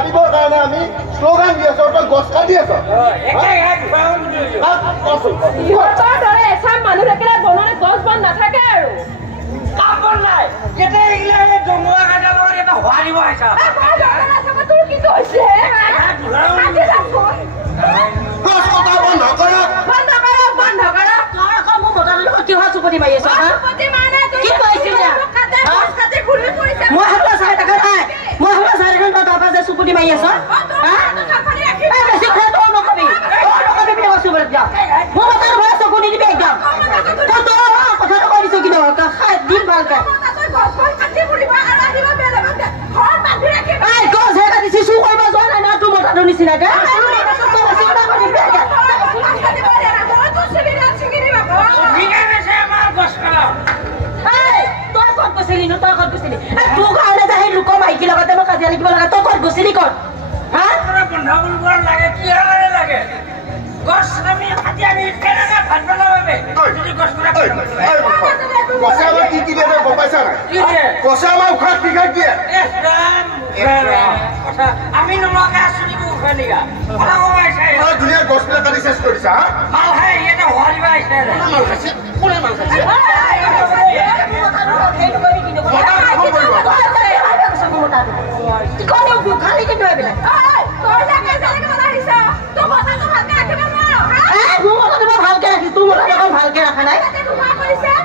কাটিবৰ কাৰণে আমি শ্লোগান দি আছো তই গছ কাটি আছ ইহঁতৰ দৰে এচাম মানুহ থাকিলে বননি গছ বন নাথাকে আৰু কাপৰ নাই কেতে ইলে জমুৱা কাটা লগত এটা হোৱাৰিব আইছা তোৰ কি কৈছে গছ কটা বন্ধ কৰক বন্ধ কৰক বন্ধ কৰক তই আকৌ মোৰ মতাটোৰ লগত কিহৰ চুপতি মাৰি আছ চুপতি মানে কি কৈছিল গছ কাটি ঘূৰি ফুৰিছে মই হাতত চাই থাকা নাই মই হাতত চাই থাকা তই তাৰপৰা যে চুপতি মাৰি আছ বেছি খোৱা তই নকবি বুলি কৈছো বোলে যাওঁ মোৰ মতাৰ ঘৰত চকু নিদিবি একদম তই কথাটো কৈ দিছ কি খাই দিম ভালকে গছ হে কাটিছি চুৰ কৰিব যোৱা নাই না তোৰ মতাটোৰ নিচিনাকে তই ক'ত গৈছিলি তোৰ কাৰণে যে সেই লোকৰ মাইকীৰ লগতে মই কাজিয়া লাগিব লগা তই ক'ত গৈছিলি ক'ত বন্ধ কৰিব লাগে কি লাগে গছ আমি কাটি আনি কেনেকে ভাত বনাবে যদি গছ গছে আমাৰ কি কি দিয়ে গম পাইছা নাই গছে আমাৰ উশাহ টিকাই দিয়ে আমি নোলোৱাকে আছো নেকি উশাহ নিগা ধুনীয়া গছবিলাক কাটি চেষ্টা কৰিছা মাল খাই ইয়াতে হোৱাৰিব আহিছে মাল খাইছে কোনে মাল খাইছে ভালকে ৰাখা নাই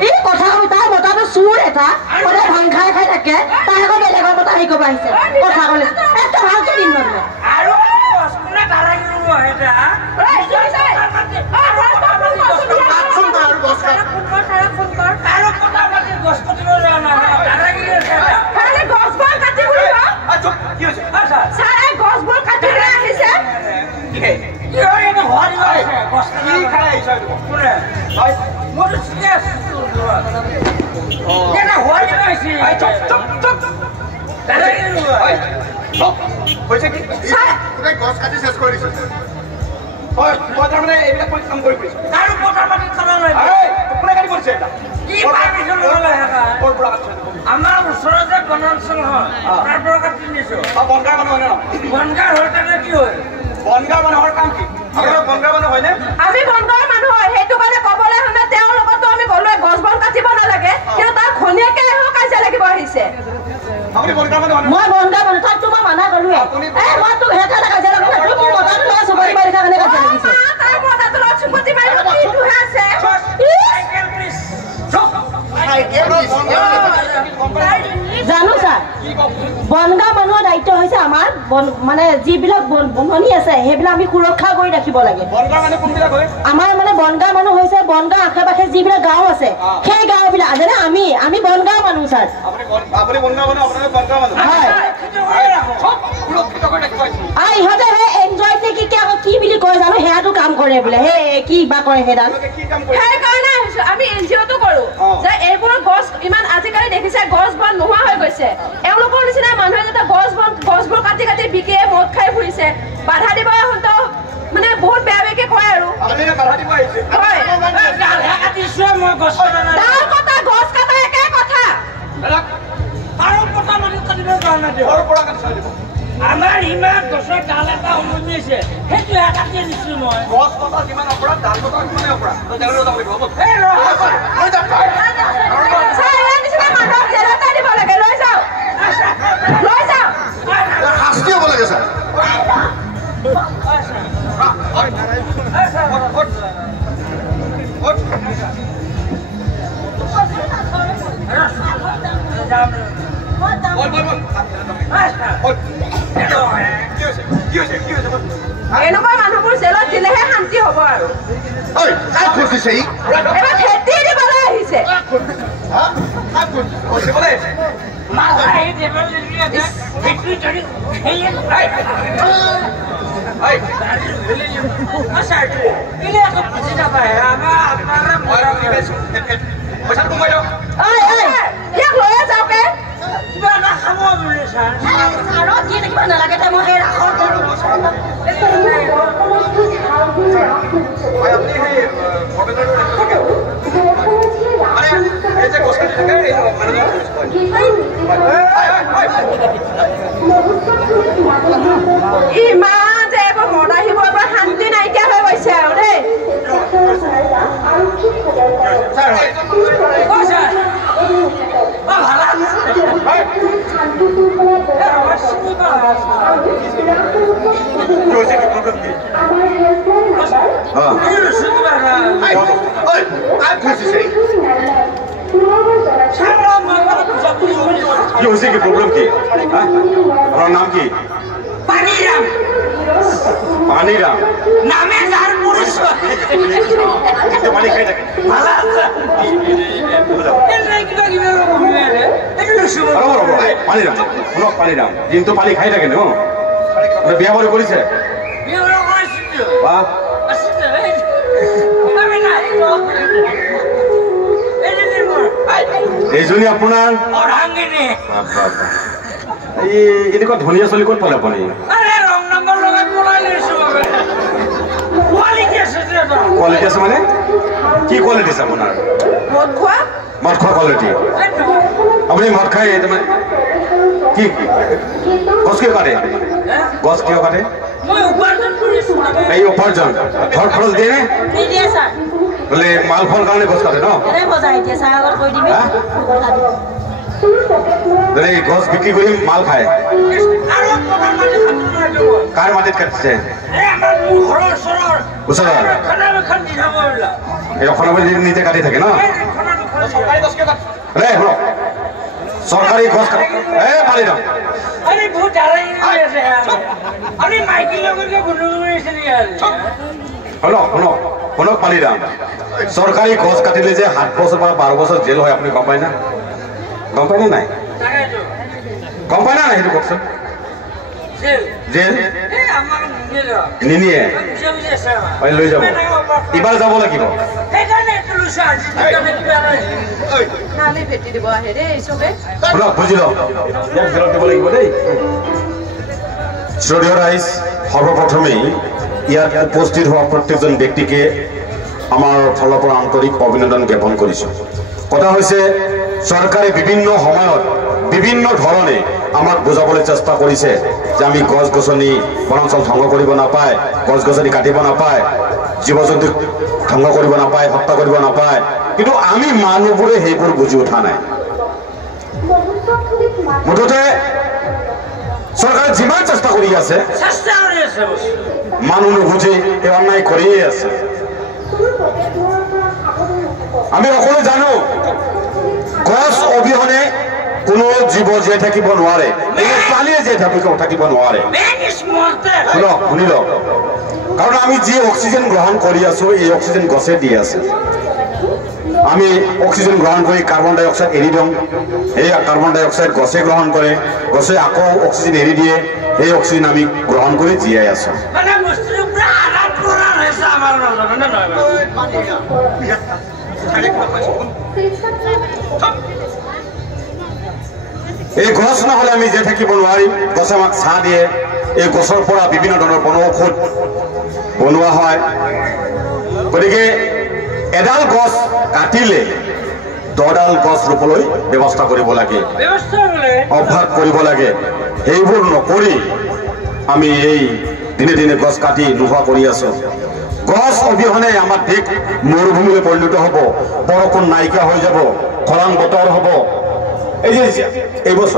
এই কথা কবি তাৰ মতাটো চুৰ এটা সদায় ভাং খাই খাই থাকে তাই আকৌ বেলেগৰ মতা হেৰি কৰিব আহিছে কথা কলে একটা ভালকে দিন মানে আৰু কোনে তাৰাই কৰিব এটা গছ কাটিব যোৱা নাই গছবোৰ কাটি ফুৰিব গছবোৰ কাটি আহিছে গছ কাটি চেষ্টা কৰিছে এইবিলাক কাম কৰি আমাৰ ওচৰতে বনাঞ্চল হয় তাৰ পৰা কাটি নিছো বনগাঁও মানুহ হয় বনগাঁও হৈ কাৰণে কি হয় বনগাঁও মানুহৰ কাম কি বনগাঁও মানুহ হয়নে আমি বনগাঁৱৰ মানুহ হয় সেইটো কাৰণে ক'বলৈ হ'লে তেওঁৰ লগতো আমি গ'লোৱে গছ বন কাটিব নালাগে কিন্তু তাৰ ঘনীয়েকে কাজিয়া লাগিব আহিছে আপুনি বনগাঁও মানুহ মই বনগাঁও মানুহ তাক তোমাৰ মানা কৰোৱে মই তোক সেইকাৰণে কাজিয়া লগা নাই মোৰ মতাটো লগত চুপতি মাৰি কাৰণে কাজিয়া লাগিছে তাৰ মতাটো লগত চুপতি মাৰি কিটোহে আছে জানো ছাৰ বনগাঁও মানুহৰ দায়িত্ব হৈছে আমাৰ মানে যিবিলাক বননি আছে সেইবিলাক আমি সুৰক্ষা কৰি ৰাখিব লাগে আমাৰ মানে বনগাঁও মানুহ হৈছে বনগাঁও আশে পাশে যিবিলাক গাঁও আছে সেই গাঁওবিলাক যেনে আমি বনগাঁও মানুহ ছাৰ ইহঁতে সেই এনজয় কি বুলি কয় জানো সেয়াটো কাম কৰে বোলে সেই কি বা কৰে সেইডাল সেইকাৰণে আমি এনজিঅ'টো কৰো যে এইবোৰ গছ ইমান আজিকালি দেখিছে গছ বন নোহোৱা হৈ গৈছে এওঁলোকৰ নিচিনা মানুহে যাতে গছবোৰ কাটি কাটি বিকে মদ খাই ফুৰিছে বাধা দিব মানে বহুত বেয়া বেয়াকে কয় আৰু গছ কটা একে কথা আমাৰ ইমান গছৰ ডাল এটা উমনিছে সেইটো কাটি দিছো মই গছ কটা যিমান অপৰাধ ডাল কটা সিমানে অপৰাধ শাস্তি হ'ব লাগে ছাৰ এনেকুৱা মানুহবোৰ জেলত দিলেহে শান্তি হ'ব আৰু এবাৰ খেতি দিবলৈ আহিছে নালাগে মই সেই ৰাখৰ Hey! কি হৈছে কি প্ৰব্লেম কি আপোনাৰ নাম কি পানীৰাম পানীৰাম নামে যাৰ পৰিচয় পানী খাই থাকে ভালো আছে কিবা কিবা পানীৰাম শুনক পানীৰাম দিনটো পানী খাই থাকে ন বিয়া বাৰু কৰিছে এইজনী আপোনাৰ এই এনেকুৱা ধুনীয়া ছোৱালী ক'ত পালে আপুনি কোৱালিটি আছে মানে কি কোৱালিটি আছে আপোনাৰ মদ খোৱা কোৱালিটি আপুনি মদ খাই তাৰমানে কি গছ কিয় কাটে এই উপাৰ্জন ঘৰ খৰচ দিয়ে নে বোলে মাল ফল কাৰণে গছ কাটে ন গছ বিক্ৰী কৰি মাল খায় কাৰ মাটিত কাটিছে নিজে কাটি থাকে ন চৰকাৰী গছ পালি ন শুনক পালিৰাম চৰকাৰী গছ কাটিলে যে 7 বছৰ বা 12 বছৰ জেল হয় আপুনি গম পায় না গম পায় নে নাই গম পায় না নাই সেইটো কওকচোন জেল নিনিয়ে লৈ যাব এইবাৰ যাব লাগিব বুজি লওক ইয়াক জেলত দিব লাগিব দেই শ্ৰদ্ধেয় ৰাইজ সৰ্বপ্ৰথমেই ইয়াত উপস্থিত হোৱা প্ৰত্যেকজন ব্যক্তিকে আমাৰ ফালৰ পৰা আন্তৰিক অভিনন্দন জ্ঞাপন কৰিছোঁ কথা হৈছে চৰকাৰে বিভিন্ন সময়ত বিভিন্ন ধৰণে আমাক বুজাবলৈ চেষ্টা কৰিছে যে আমি গছ গছনি বনাঞ্চল ধ্বংস কৰিব নাপায় গছ গছনি কাটিব নাপায় জীৱ জন্তু ধ্বংস কৰিব নাপায় হত্যা কৰিব নাপায় কিন্তু আমি মানুহবোৰে সেইবোৰ বুজি উঠা নাই মুঠতে চৰকাৰে যিমান চেষ্টা কৰি আছে মানুহ নুবুজি এই অন্যায় কৰিয়ে আছে আমি সকলো জানো গছ অবিহনে কোনো জীৱ জীয়াই থাকিব নোৱাৰে প্ৰাণীয়ে জীয়াই থাকিব নোৱাৰে শুনি লওক কাৰণ আমি যি অক্সিজেন গ্ৰহণ কৰি আছো এই অক্সিজেন গছে দি আছে আমি অক্সিজেন গ্ৰহণ কৰি কাৰ্বন ডাই অক্সাইড এৰি দিওঁ এই কাৰ্বন ডাই অক্সাইড গছে গ্ৰহণ কৰে গছে আকৌ অক্সিজেন এৰি দিয়ে এই অক্সিজেন আমি গ্ৰহণ কৰি জীয়াই আছো এই গছ নহলে আমি জীয়াই থাকিব নোৱাৰিম গছে আমাক ছাঁ দিয়ে এই গছৰ পৰা বিভিন্ন ধৰণৰ বনৌষধ বনোৱা হয় গতিকে এডাল গছ কাটিলে 10ডাল গছ ৰুবলৈ ব্যৱস্থা কৰিব লাগে অভ্যাস কৰিব লাগে সেইবোৰ নকৰি আমি এই দিনে দিনে গছ কাটি নোহোৱা কৰি আছো গছ অবিহনে আমাৰ দেশ মৰুভূমিলৈ পৰিণত হ'ব বৰষুণ নাইকিয়া হৈ যাব খৰাং বতৰ হ'ব এই যে এই বছৰ